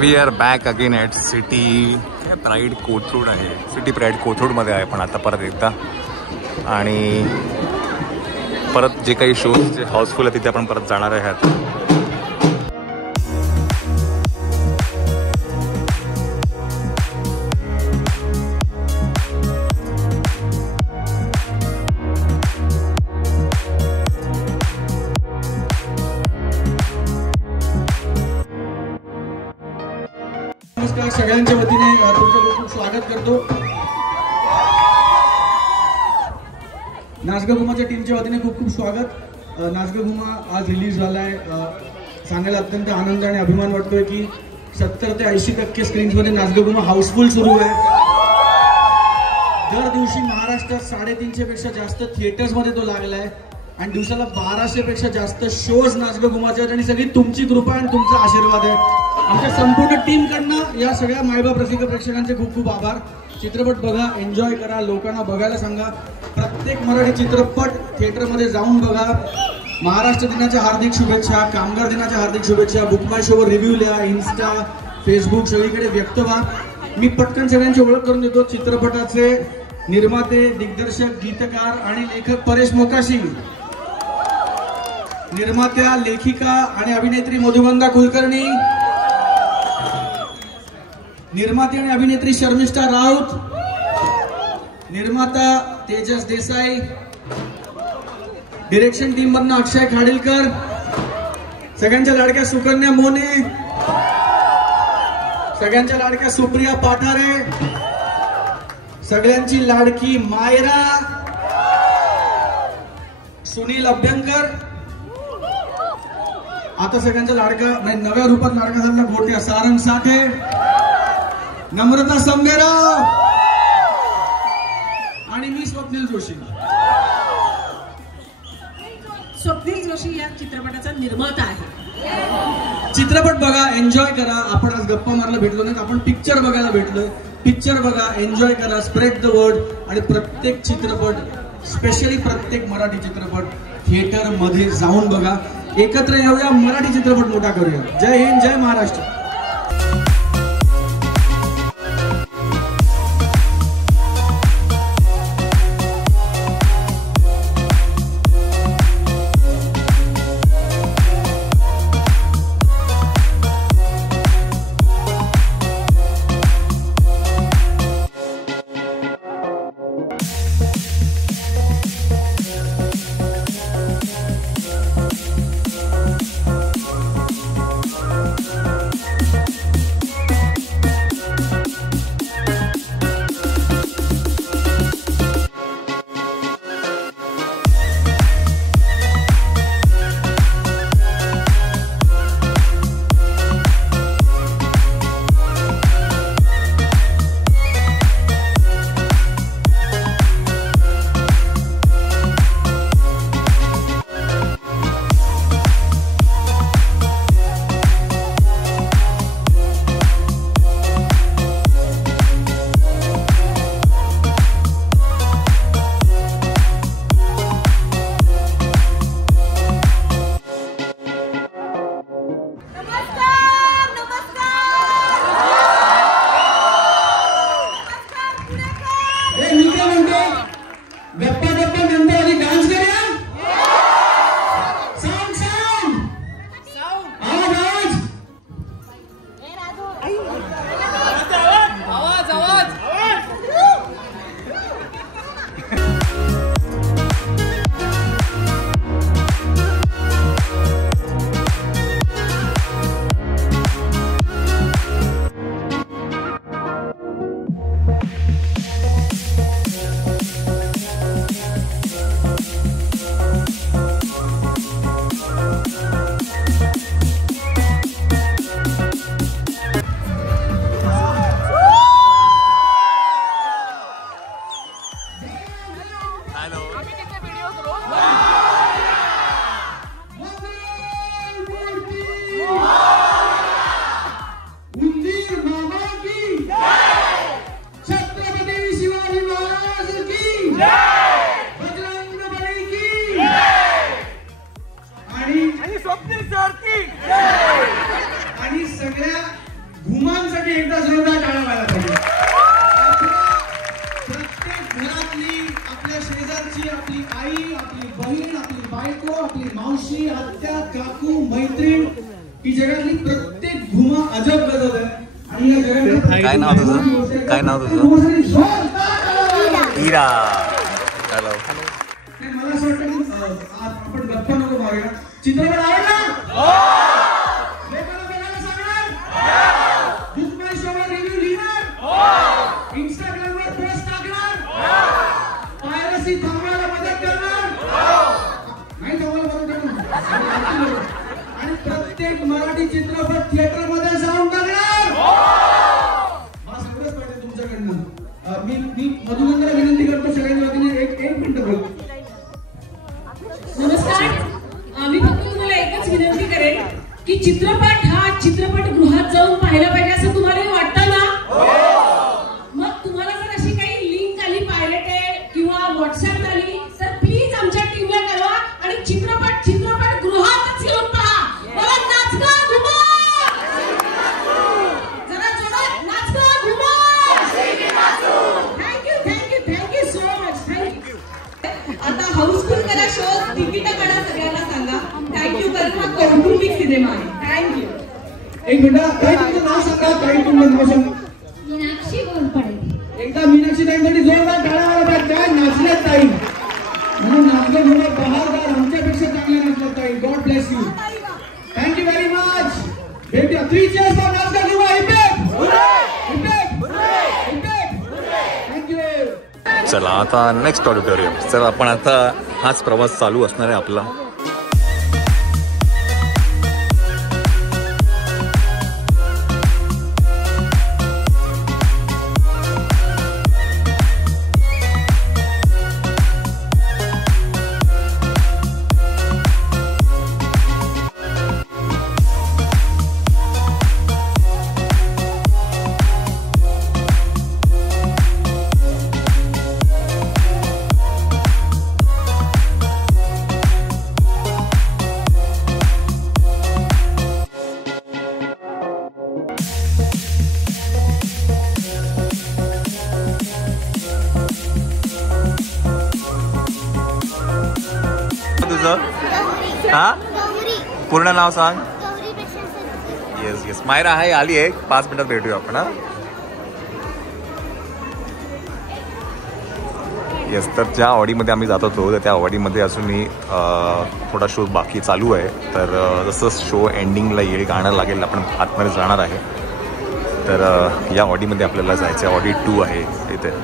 We are back again at City Pride Kothrud आहे. City pride कोथरूडमध्ये आहे पण आता परत एकदा. आणि परत जे काही शोज जे हाऊसफुल आहे तिथे आपण परत जाणार आहात. नमस्कार सगळ्यांच्या वतीने तुमचं खूप खूप स्वागत करतो. नाच ग घुमाच्या टीमच्या वतीने खूप खूप स्वागत. नाच ग घुमा आज रिलीज झालाय. सांगायला अत्यंत आनंद आणि अभिमान वाटतोय की 70 ते 80% स्क्रीन्समध्ये नाच ग घुमा हाऊसफुल सुरू आहे. दर दिवशी महाराष्ट्रात 350 पेक्षा जास्त थिएटर्समध्ये तो लागलाय आणि दिवसाला 1200 पेक्षा जास्त शोज नाच ग घुमाचे आहेत. आणि सगळी तुमची कृपा आणि तुमचा आशीर्वाद आहे. आमच्या संपूर्ण टीमकडनं या सगळ्या मायबाप रसिक प्रेक्षकांचे खूप खूप आभार. चित्रपट बघा, एन्जॉय करा, लोकांना बघायला सांगा. प्रत्येक मराठी चित्रपट थिएटरमध्ये जाऊन बघा. महाराष्ट्र दिनाच्या हार्दिक शुभेच्छा, कामगार दिनाच्या हार्दिक शुभेच्छा. बुक माय शोवर रिव्ह्यू लिहा, इन्स्टा, फेसबुक सगळीकडे व्यक्त व्हा. मी पटकन सगळ्यांची ओळख करून देतो. चित्रपटाचे निर्माते, दिग्दर्शक, गीतकार आणि लेखक परेश मोकाशी. निर्मात्या, लेखिका आणि अभिनेत्री मधुगंधा कुलकर्णी. निर्माती आणि अभिनेत्री शर्मिष्ठा राऊत. निर्माता तेजस देसाई. डिरेक्शन टीम मधनं अक्षय खाडीलकर. सगळ्यांच्या लाडक्या सुकन्या मोने. सगळ्यांच्या लाडक्या सुप्रिया पाठारे. सगळ्यांची लाडकी मायरा. सुनील अभ्यंकर. आता सगळ्यांचा लाडका नव्या रूपात लाडका झालेला गोट्या सारंग साठे. नम्रता संभेराव आणि मी स्वप्नील जोशी. स्वप्नील जोशी या चित्रपटाचा निर्माता आहे. चित्रपट बघा, एन्जॉय करा. आपण आज गप्पा मारायला भेटलो नाही, आपण पिक्चर बघायला भेटलोय. पिक्चर बघा, एन्जॉय करा, स्प्रेड द वर्ड. आणि प्रत्येक चित्रपट, स्पेशली प्रत्येक मराठी चित्रपट थिएटर मध्ये जाऊन बघा. एकत्र येऊया, मराठी चित्रपट मोठा करूया. जय हिंद, जय महाराष्ट्र. घुमांसाठी एकदा जोरदार टाळ्या व्हायला पाहिजे. प्रत्येक घरातली, आपल्या शेजारची, आपली आई, आपली बहीण, आपली बायको, आपली मावशी, आत्या, काकू, मैत्रीण, ही जगातली प्रत्येक घुमा अजब गजब आहे. आणि या जगात काय नाव तुझं? काय नाव तुझं? हीरा. हॅलो. मला असं वाटतं की आपण गप्पा नको मारूया. चित्रपट आवडला? बघायला सांगणार? बुक माय शोवर रिव्ह्यू लिहिणार? इंस्टाग्रामवर पोस्ट टाकणार? पायरसी थांबवायला मदत करणार? नाही थांबवायला मदत करणार. आणि प्रत्येक मराठी चित्रपट थिएटर मध्ये जाऊन टाकणार. मला सगळंच पाहिजे तुमच्याकडनं. मी मधुनंदला विनंती करतो सगळ्यांच्या वतीने एक मिनिट बोल. नमस्कार. मी फक्त तुम्हाला एकच विनंती करेन की चित्रपट हा चित्रपटगृहात जाऊन पाहायला पाहिजे असं तुम्हाला वाटतं ना? मग तुम्हाला जर अशी काही लिंक आली पायरेटेड किंवा व्हॉट्सअप आली तर प्लीज आमच्या टीमला कळवा आणि चित्रपटगृहातच येऊन पहा. मला नाच गा घुमा, जरा जोरात नाच गा घुमा. Thank you so much. थँक्यू. आता हाऊसफुल करा शो, तिकीट काढा, सगळ्यांना सांगा. थँक्यू. कारण हा कौटुंबिक सिनेमा आहे. थँक्यू. एक मिनिट, काय तुमचं नाव सांगा? काय तुमचं नाव सांगा? मीनाक्षी गोरपडे. एकदा मीनाक्षी ताईंसाठी जोरदार टाळ्या व्हायला पाहिजे. काय नाचल्यात ताई, म्हणून नाचलं म्हणून बहारदार, आमच्यापेक्षा चांगल्या नाचल्यात ताई. God bless you. Thank you very much. भेटूया. 3 cheers for नाचगा गुमा. थँक्यू. चला आता नेक्स्ट ऑडिटोरियम. चला आपण आता हाच प्रवास चालू असणार आहे आपला. हा पूर्ण नाव सांग. येस मायरा आहे, आली आहे. 5 मिनिटात भेटूया आपण. हा येस. तर ज्या ऑडीमध्ये आम्ही जात होतो तर त्या ऑडीमध्ये अजूनही थोडा शो बाकी चालू आहे. तर जसं शो एंडिंगला येईल, गाणं लागेल, आपण आतमध्ये जाणार आहे. तर या ऑडीमध्ये आपल्याला जायचं आहे. ऑडी 2 आहे इथे.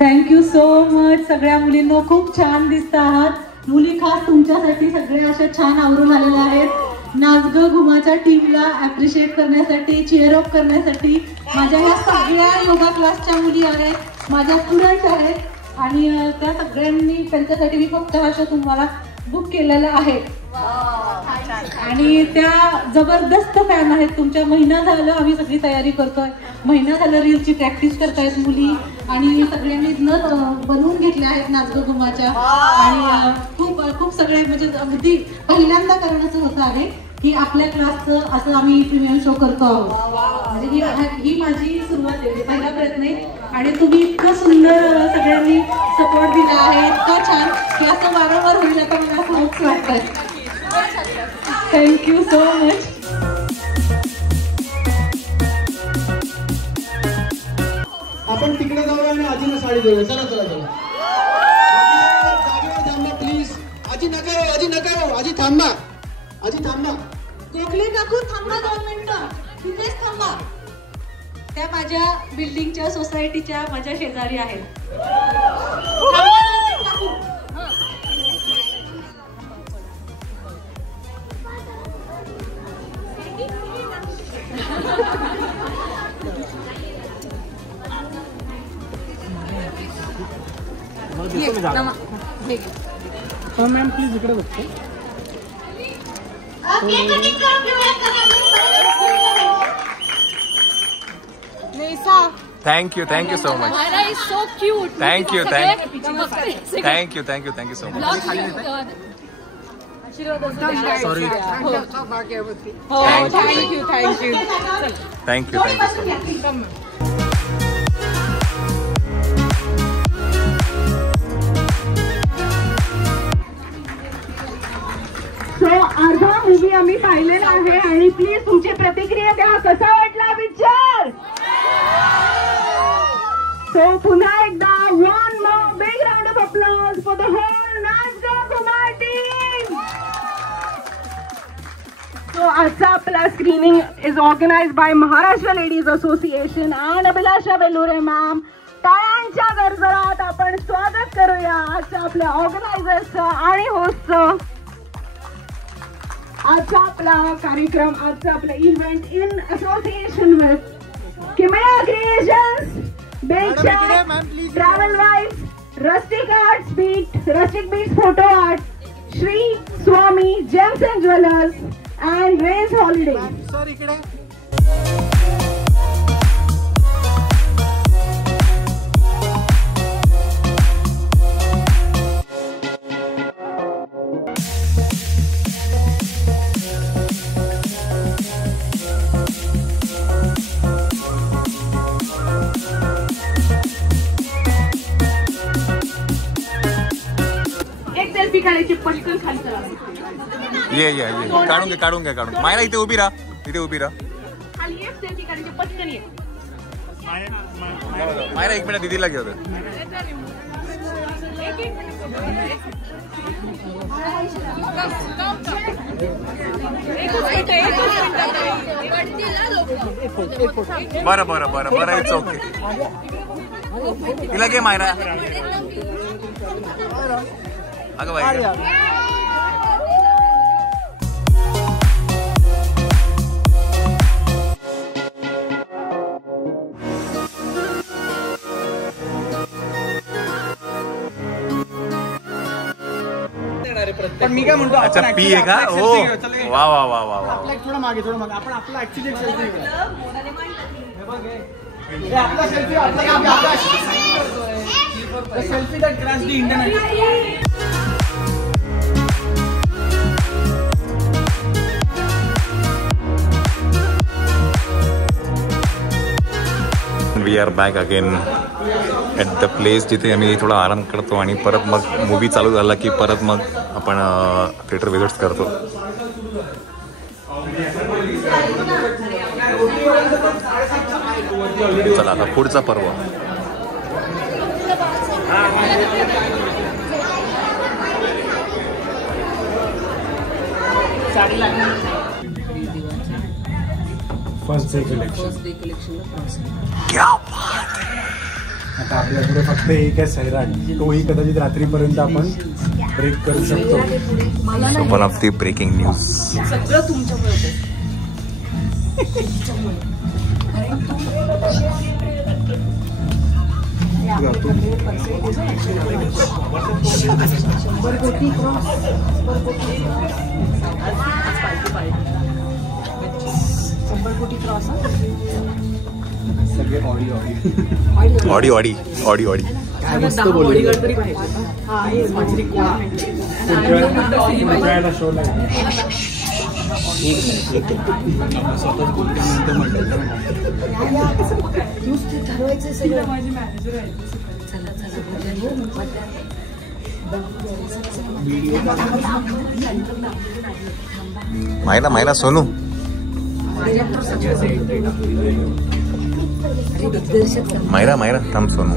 Thank you so much. सगळ्या मुलींनो खूप छान दिसत आहात. मुली खास तुमच्यासाठी सगळ्या अशा छान आवरून आलेल्या आहेत. नाच ग घुमाच्या टीमला ॲप्रिशिएट करण्यासाठी, चीअरअप करण्यासाठी. माझ्या ह्या सगळ्या योगा क्लासच्या मुली आहेत, माझ्या स्टुडंट्स आहेत आणि त्या सगळ्यांनी त्यांच्यासाठी मी फक्त हा शो तुम्हाला बुक केलेला आहे. आणि त्या जबरदस्त फॅन आहेत तुमच्या. महिना झालं आम्ही सगळी तयारी करतोय. महिना झालं रीलची प्रॅक्टिस करतायत मुली आणि सगळ्यांनी बनवून घेतल्या आहेत नाच ग घुमाच्या. आणि खूप सगळे म्हणजे अगदी पहिल्यांदा करण्याचं होतं आहे की आपल्या क्लासचं असं आम्ही प्रीमियम शो करतो आहोत. म्हणजे ही माझी सुरुवात आहे, पहिला प्रयत्न आहे. आणि तुम्ही इतकं सुंदर सगळ्यांनी सपोर्ट दिला आहे, इतकं छान की असं वारंवार होईल आता मला खूप वाटतंय. Thank you so much. साडी देऊया. चला चला चला जागेवर थांबा प्लीज. आजी नका येऊ, आजी नका येऊ, आजी थांबा, आजी थांबा. गोखले काकू थांबा 2 मिनिटं, तिथेच थांबा. त्या माझ्या बिल्डिंगच्या सोसायटीच्या माझ्या शेजारी आहेत. काकू मॅम प्लीज इकडे बघतो. Thank you so much. so cute. Thank you, thank you. you. Thank you so much. Sorry. Thank you so much. अर्धा मूवी आम्ही पाहिलेला आहे आणि प्लीज तुमची प्रतिक्रिया द्या. कसा वाटला पिक्चर? सो पुन्हा एकदा one more big round of applause for the whole नाच गं घुमा team. So आजचा आपला screening is organised by Maharashtra ladies association and Abhilasha Belure ma'am. टाळ्यांच्या गरगरात आपण स्वागत करूया आजच्या आपल्या ऑर्गनायझर्सचं आणि होस्टचं. आजचा आपला कार्यक्रम, आजचा आपला event in association with Kimaya creations, travel wise, rustic arts beat, rustic beats photo art, Shri Swami gems and jewellers and rains holiday. Sir इकडे. पटकन खाली चला. ये काढून घ्या. मायरा इथे उभी राहा. खाली एक सेल्फी काढायची, पटकन ये. मायरा 1 मिनिट दीदीला घेऊ दे. बरं इट्स ओके. तिला घे मायरा. अगं बाई पण मी काय म्हणतो, अच्छा पी आहे का? ओ वा वा वा वा वा. थोडं मागे आपण आपला ऍक्च्युअली एक सेल्फी घेऊया. आपला selfie selfie that crash the internet. We are back again at the place जिथे आम्ही थोडा आराम करतो आणि परत मग मूवी चालू झाला की परत मग आपण थिएटर विजिट्स करतो. चला आता पुढचा पर्व. First day collection. क्या बात है. आता आपल्याकडे फक्त एक आहे सैराट, तोही कदाचित रात्रीपर्यंत आपण ब्रेक करू शकतो. So one of the breaking news. सगळं तुमच्यामुळे. ऑडिओ काय मस्त बोलले. शोला मायला सोनू मायरा मायरा थांब सोनू.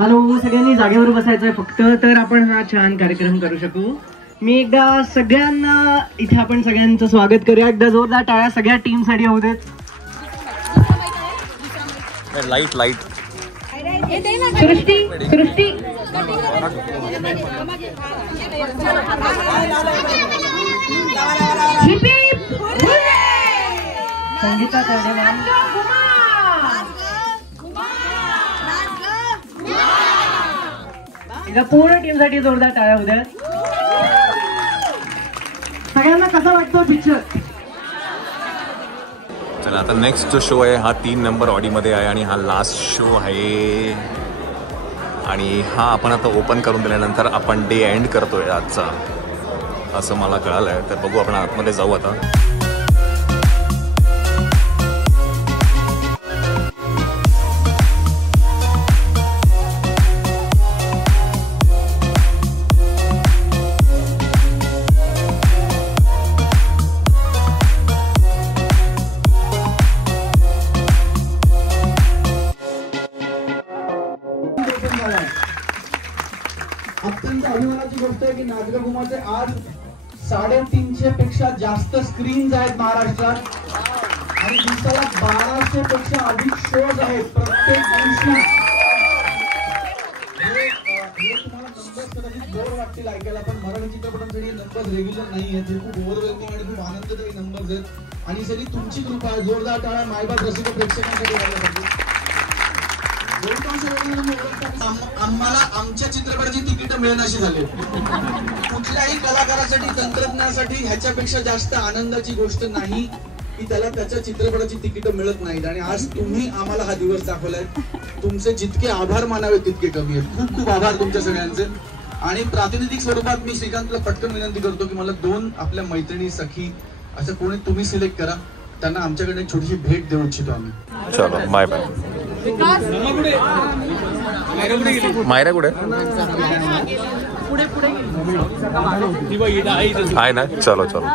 हॅलो, सगळ्यांनी जागेवर बसायचंय फक्त, तर आपण हा छान कार्यक्रम करू शकू. मी एकदा सगळ्यांना इथे आपण सगळ्यांचं स्वागत करूया. एकदा जोरदार टाळ्या सगळ्या टीम साठी होऊ देत. लाईट लाईट सृष्टी सृष्टी संगीता कर्डेवाल, एकदा पूर्ण टीम साठी जोरदार टाळ्या होऊ द्या. सगळ्यांना कसा वाटतो पिक्चर? चला आता नेक्स्ट जो शो आहे हा 3 नंबर ऑडीमध्ये आहे आणि हा लास्ट शो आहे. आणि हा आपण आता ओपन करून दिल्यानंतर आपण डे एंड करतोय आजचा, असं मला कळालं आहे. तर बघू, आपण आतमध्ये जाऊ आता. अत्यंत अभिमानाची गोष्ट आहे की नाचगं घुमाचे आज 350 पेक्षा जास्त स्क्रीन्स आहेत महाराष्ट्रात आणि दिवसाला 1200 पेक्षा अधिक शोज आहेत प्रत्येक दिवशी. हे तुम्हाला नंबर्स कदाचित बोर वाटतील ऐकायला, पण मराठी चित्रपटांसाठी नंबर्स रेग्युलर नाही आहेत. हे खूप ओव्हरवेल्मिंग आणि खूप आनंददायी नंबर्स आहेत आणि सगळी तुमची कृपा आहे. जोरदार टाळ्या मायबाप रसिक प्रेक्षकांसाठी झाल्यासाठी. आम्हाला आमच्या चित्रपटाची तिकीट मिळण्याशी झाली. कुठल्याही कलाकारासाठी, तंत्रज्ञानासाठी ह्याच्यापेक्षा जास्त आनंदाची गोष्ट नाही की त्याला त्याच्या चित्रपटाची तिकीट मिळत नाहीत. आणि आज तुम्ही आम्हाला हा दिवस दाखवलाय. तुमचे जितके आभार मानावे तितके कमी आहेत. खूप खूप आभार तुमच्या सगळ्यांचे. आणि प्रातिनिधिक स्वरूपात मी श्रीकांतला पटकन विनंती करतो की मला 2 आपल्या मैत्रिणी, सखी असं कोणी तुम्ही सिलेक्ट करा. त्यांना आमच्याकडे एक छोटीशी भेट देऊ इच्छितो आम्ही. चलो बाय बाय. मायरा कुठे आहे ना? चलो चलो.